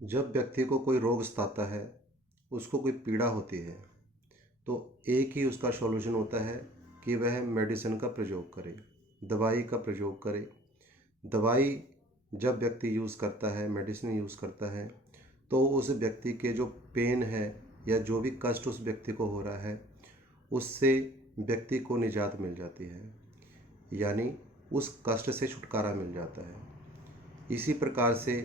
जब व्यक्ति को कोई रोग सताता है, उसको कोई पीड़ा होती है, तो एक ही उसका सॉल्यूशन होता है कि वह मेडिसिन का प्रयोग करे, दवाई का प्रयोग करे। दवाई जब व्यक्ति यूज़ करता है, मेडिसिन यूज़ करता है, तो उस व्यक्ति के जो पेन है या जो भी कष्ट उस व्यक्ति को हो रहा है, उससे व्यक्ति को निजात मिल जाती है, यानी उस कष्ट से छुटकारा मिल जाता है। इसी प्रकार से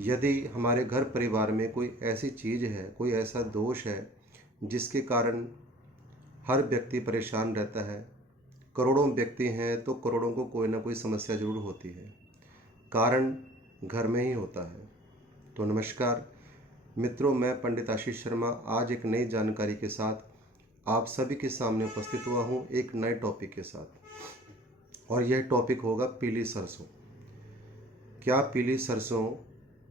यदि हमारे घर परिवार में कोई ऐसी चीज़ है, कोई ऐसा दोष है जिसके कारण हर व्यक्ति परेशान रहता है, करोड़ों व्यक्ति हैं तो करोड़ों को कोई ना कोई समस्या ज़रूर होती है। कारण घर में ही होता है। तो नमस्कार मित्रों, मैं पंडित आशीष शर्मा आज एक नई जानकारी के साथ आप सभी के सामने उपस्थित हुआ हूँ, एक नए टॉपिक के साथ। और यह टॉपिक होगा पीली सरसों। क्या पीली सरसों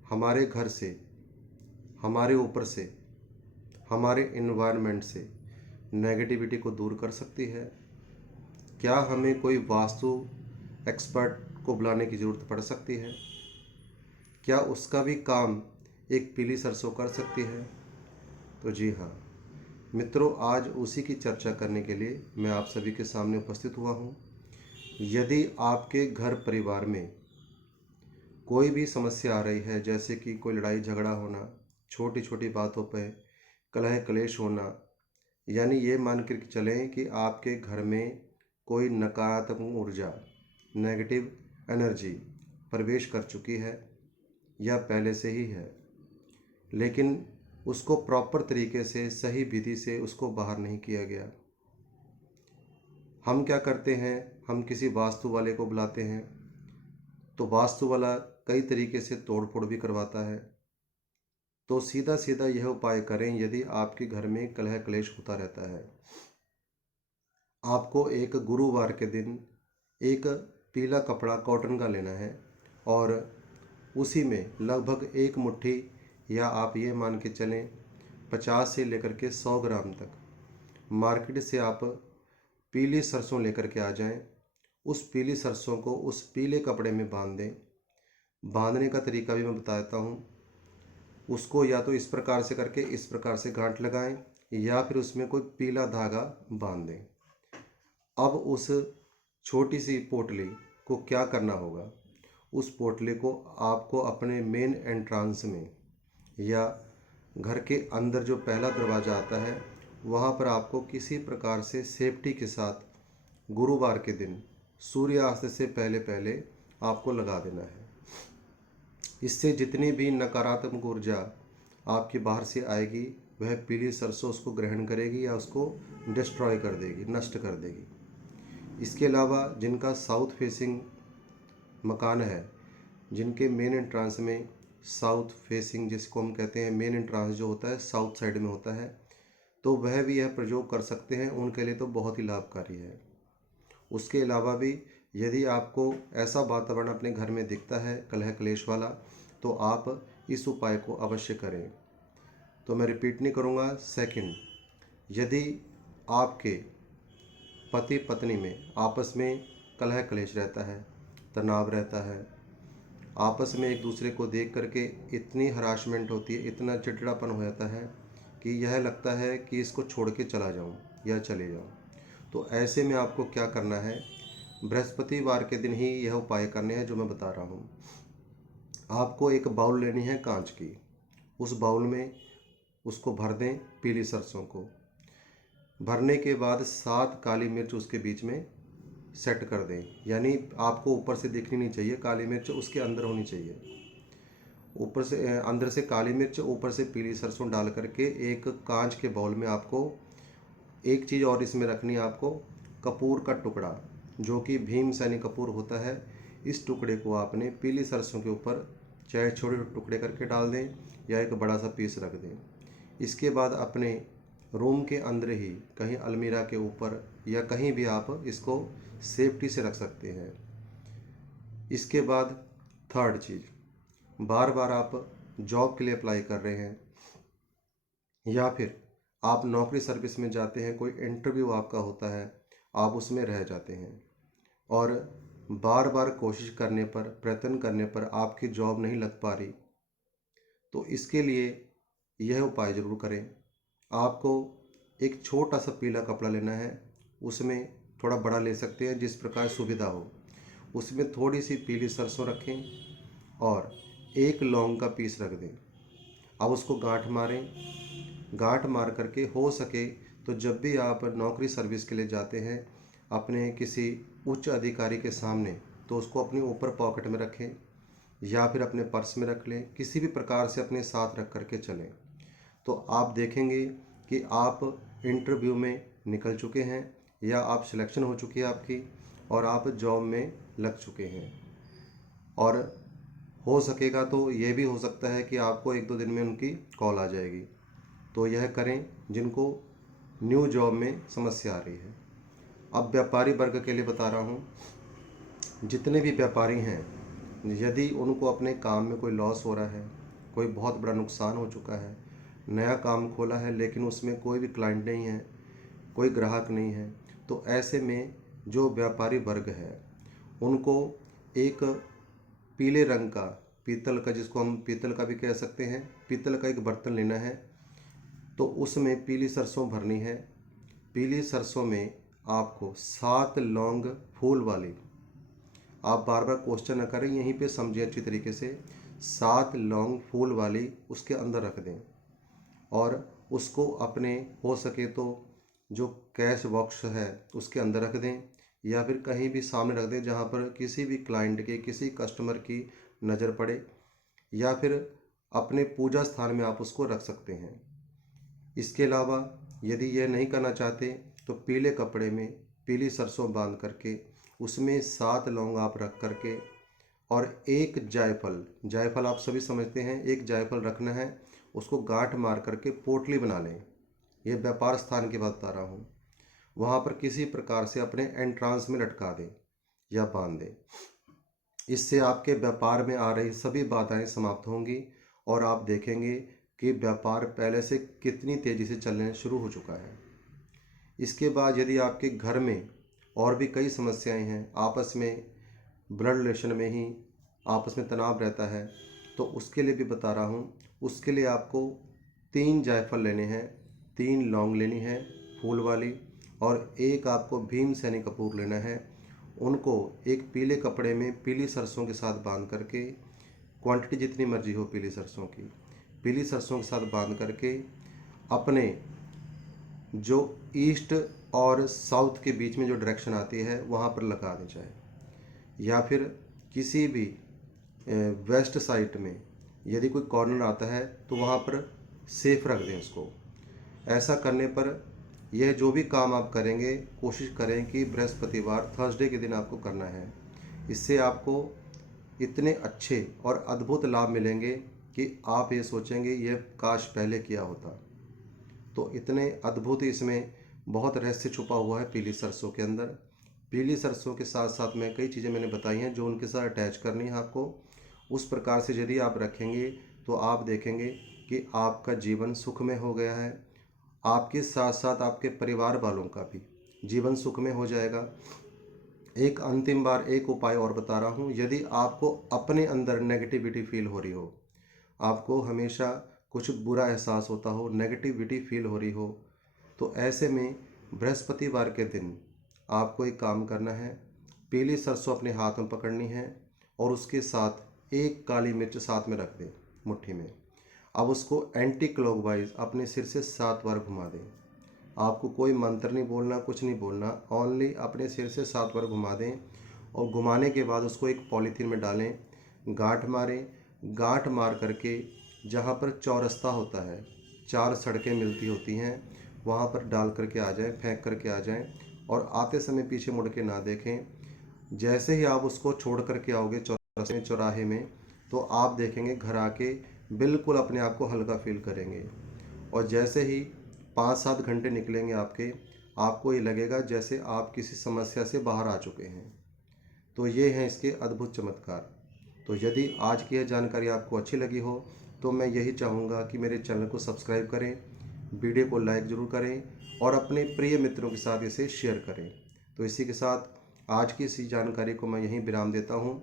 हमारे घर से, हमारे ऊपर से, हमारे इन्वायरमेंट से नेगेटिविटी को दूर कर सकती है? क्या हमें कोई वास्तु एक्सपर्ट को बुलाने की ज़रूरत पड़ सकती है? क्या उसका भी काम एक पीली सरसों कर सकती है? तो जी हाँ मित्रों, आज उसी की चर्चा करने के लिए मैं आप सभी के सामने उपस्थित हुआ हूँ। यदि आपके घर परिवार में कोई भी समस्या आ रही है, जैसे कि कोई लड़ाई झगड़ा होना, छोटी छोटी बातों पर कलह क्लेश होना, यानी ये मान कर चलें कि आपके घर में कोई नकारात्मक ऊर्जा, नेगेटिव एनर्जी प्रवेश कर चुकी है या पहले से ही है, लेकिन उसको प्रॉपर तरीके से सही विधि से उसको बाहर नहीं किया गया। हम क्या करते हैं, हम किसी वास्तु वाले को बुलाते हैं, तो वास्तु वाला कई तरीके से तोड़ फोड़ भी करवाता है। तो सीधा सीधा यह उपाय करें, यदि आपके घर में कलह क्लेश होता रहता है, आपको एक गुरुवार के दिन एक पीला कपड़ा कॉटन का लेना है और उसी में लगभग एक मुट्ठी, या आप ये मान के चलें 50 से लेकर के 100 ग्राम तक मार्केट से आप पीली सरसों लेकर के आ जाएं। उस पीली सरसों को उस पीले कपड़े में बांध दें। बांधने का तरीका भी मैं बताता हूँ। उसको या तो इस प्रकार से करके इस प्रकार से गांठ लगाएं, या फिर उसमें कोई पीला धागा बांध दें। अब उस छोटी सी पोटली को क्या करना होगा, उस पोटली को आपको अपने मेन एंट्रांस में या घर के अंदर जो पहला दरवाज़ा आता है, वहाँ पर आपको किसी प्रकार से सेफ्टी के साथ गुरुवार के दिन सूर्यास्त से पहले पहले आपको लगा देना है। इससे जितनी भी नकारात्मक ऊर्जा आपके बाहर से आएगी, वह पीली सरसों उसको ग्रहण करेगी या उसको डिस्ट्रॉय कर देगी, नष्ट कर देगी। इसके अलावा जिनका साउथ फेसिंग मकान है, जिनके मेन एंट्रांस में साउथ फेसिंग, जिसको हम कहते हैं मेन एंट्रांस जो होता है साउथ साइड में होता है, तो वह भी यह प्रयोग कर सकते हैं। उनके लिए तो बहुत ही लाभकारी है। उसके अलावा भी यदि आपको ऐसा वातावरण अपने घर में दिखता है कलह क्लेश वाला, तो आप इस उपाय को अवश्य करें। तो मैं रिपीट नहीं करूँगा। सेकंड, यदि आपके पति पत्नी में आपस में कलह क्लेश रहता है, तनाव रहता है, आपस में एक दूसरे को देख करके इतनी हरासमेंट होती है, इतना चिड़चिड़ापन हो जाता है कि यह लगता है कि इसको छोड़ के चला जाऊं या चले जाऊं, तो ऐसे में आपको क्या करना है, बृहस्पतिवार के दिन ही यह उपाय करने हैं जो मैं बता रहा हूँ। आपको एक बाउल लेनी है कांच की। उस बाउल में उसको भर दें पीली सरसों को। भरने के बाद 7 काली मिर्च उसके बीच में सेट कर दें, यानी आपको ऊपर से दिखनी नहीं चाहिए, काली मिर्च उसके अंदर होनी चाहिए। ऊपर से अंदर से काली मिर्च, ऊपर से पीली सरसों डाल करके एक कांच के बाउल में आपको एक चीज़ और इसमें रखनी है, आपको कपूर का टुकड़ा, जो कि भीम सैनी कपूर होता है। इस टुकड़े को आपने पीली सरसों के ऊपर चाहे छोटे टुकड़े करके डाल दें या एक बड़ा सा पीस रख दें। इसके बाद अपने रूम के अंदर ही कहीं अलमीरा के ऊपर या कहीं भी आप इसको सेफ्टी से रख सकते हैं। इसके बाद थर्ड चीज़, बार बार आप जॉब के लिए अप्लाई कर रहे हैं या फिर आप नौकरी सर्विस में जाते हैं, कोई इंटरव्यू आपका होता है, आप उसमें रह जाते हैं और बार बार कोशिश करने पर, प्रयत्न करने पर आपकी जॉब नहीं लग पा रही, तो इसके लिए यह उपाय ज़रूर करें। आपको एक छोटा सा पीला कपड़ा लेना है, उसमें थोड़ा बड़ा ले सकते हैं जिस प्रकार सुविधा हो। उसमें थोड़ी सी पीली सरसों रखें और एक लौंग का पीस रख दें। अब उसको गांठ मारें। गांठ मार करके हो सके तो जब भी आप नौकरी सर्विस के लिए जाते हैं अपने किसी उच्च अधिकारी के सामने, तो उसको अपने ऊपर पॉकेट में रखें या फिर अपने पर्स में रख लें, किसी भी प्रकार से अपने साथ रख करके चलें। तो आप देखेंगे कि आप इंटरव्यू में निकल चुके हैं या आप सिलेक्शन हो चुकी है आपकी और आप जॉब में लग चुके हैं। और हो सकेगा तो ये भी हो सकता है कि आपको 1-2 दिन में उनकी कॉल आ जाएगी। तो यह करें जिनको न्यू जॉब में समस्या आ रही है। अब व्यापारी वर्ग के लिए बता रहा हूँ, जितने भी व्यापारी हैं, यदि उनको अपने काम में कोई लॉस हो रहा है, कोई बहुत बड़ा नुकसान हो चुका है, नया काम खोला है लेकिन उसमें कोई भी क्लाइंट नहीं है, कोई ग्राहक नहीं है, तो ऐसे में जो व्यापारी वर्ग है उनको एक पीले रंग का पीतल का, जिसको हम पीतल का भी कह सकते हैं, पीतल का एक बर्तन लेना है। तो उसमें पीली सरसों भरनी है। पीली सरसों में आपको 7 लौंग फूल वाली, आप बार बार क्वेश्चन न करें, यहीं पे समझें अच्छी तरीके से, 7 लौंग फूल वाली उसके अंदर रख दें और उसको अपने हो सके तो जो कैश बॉक्स है उसके अंदर रख दें या फिर कहीं भी सामने रख दें जहाँ पर किसी भी क्लाइंट के, किसी कस्टमर की नज़र पड़े, या फिर अपने पूजा स्थान में आप उसको रख सकते हैं। इसके अलावा यदि यह नहीं करना चाहते तो पीले कपड़े में पीली सरसों बांध करके उसमें 7 लौंग आप रख करके और एक जायफल, जायफल आप सभी समझते हैं, एक जायफल रखना है, उसको गांठ मार करके पोटली बना लें। ये व्यापार स्थान की बात बता रहा हूँ। वहाँ पर किसी प्रकार से अपने एंट्रांस में लटका दें या बांध दें। इससे आपके व्यापार में आ रही सभी बाधाएं समाप्त होंगी और आप देखेंगे कि व्यापार पहले से कितनी तेज़ी से चलने शुरू हो चुका है। इसके बाद यदि आपके घर में और भी कई समस्याएं हैं, आपस में ब्लड रिलेशन में ही आपस में तनाव रहता है, तो उसके लिए भी बता रहा हूँ। उसके लिए आपको 3 जायफल लेने हैं, 3 लौंग लेनी है फूल वाली और एक आपको भीमसेनी कपूर लेना है। उनको एक पीले कपड़े में पीली सरसों के साथ बांध करके, क्वांटिटी जितनी मर्जी हो पीली सरसों की, पीली सरसों के साथ बांध करके अपने जो ईस्ट और साउथ के बीच में जो डायरेक्शन आती है वहाँ पर लगा दें चाहे, या फिर किसी भी वेस्ट साइड में यदि कोई कॉर्नर आता है तो वहाँ पर सेफ रख दें उसको। ऐसा करने पर यह जो भी काम आप करेंगे कोशिश करें कि बृहस्पतिवार, थर्सडे के दिन आपको करना है। इससे आपको इतने अच्छे और अद्भुत लाभ मिलेंगे कि आप ये सोचेंगे यह काश पहले किया होता। तो इतने अद्भुत इसमें बहुत रहस्य छुपा हुआ है पीली सरसों के अंदर। पीली सरसों के साथ साथ में कई चीज़ें मैंने बताई हैं जो उनके साथ अटैच करनी है आपको। उस प्रकार से यदि आप रखेंगे तो आप देखेंगे कि आपका जीवन सुखमय हो गया है, आपके साथ साथ आपके परिवार वालों का भी जीवन सुखमय हो जाएगा। एक अंतिम बार एक उपाय और बता रहा हूँ। यदि आपको अपने अंदर नेगेटिविटी फील हो रही हो, आपको हमेशा कुछ बुरा एहसास होता हो, नेगेटिविटी फील हो रही हो, तो ऐसे में बृहस्पतिवार के दिन आपको एक काम करना है। पीली सरसों अपने हाथ में पकड़नी है और उसके साथ एक काली मिर्च साथ में रख दें मुट्ठी में। अब उसको एंटी क्लॉकवाइज अपने सिर से 7 बार घुमा दें। आपको कोई मंत्र नहीं बोलना, कुछ नहीं बोलना, ओनली अपने सिर से 7 बार घुमा दें और घुमाने के बाद उसको एक पॉलीथीन में डालें, गांठ मारें। गांठ मार करके जहाँ पर चौरस्ता होता है, 4 सड़कें मिलती होती हैं, वहाँ पर डाल करके आ जाएं, फेंक करके आ जाएं और आते समय पीछे मुड़ के ना देखें। जैसे ही आप उसको छोड़ करके आओगे चौराहे में, तो आप देखेंगे घर आके बिल्कुल अपने आप को हल्का फील करेंगे और जैसे ही 5-7 घंटे निकलेंगे आपको ये लगेगा जैसे आप किसी समस्या से बाहर आ चुके हैं। तो ये हैं इसके अद्भुत चमत्कार। तो यदि आज की यह जानकारी आपको अच्छी लगी हो तो मैं यही चाहूँगा कि मेरे चैनल को सब्सक्राइब करें, वीडियो को लाइक ज़रूर करें और अपने प्रिय मित्रों के साथ इसे शेयर करें। तो इसी के साथ आज की इसी जानकारी को मैं यहीं विराम देता हूँ।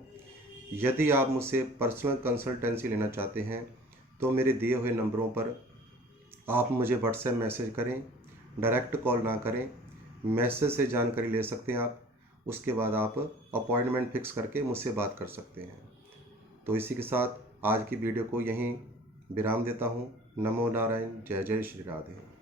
यदि आप मुझसे पर्सनल कंसल्टेंसी लेना चाहते हैं तो मेरे दिए हुए नंबरों पर आप मुझे व्हाट्सएप मैसेज करें, डायरेक्ट कॉल ना करें। मैसेज से जानकारी ले सकते हैं आप, उसके बाद आप अपॉइंटमेंट फिक्स करके मुझसे बात कर सकते हैं। तो इसी के साथ आज की वीडियो को यहीं विराम देता हूँ। नमो नारायण, जय जय श्री राधे।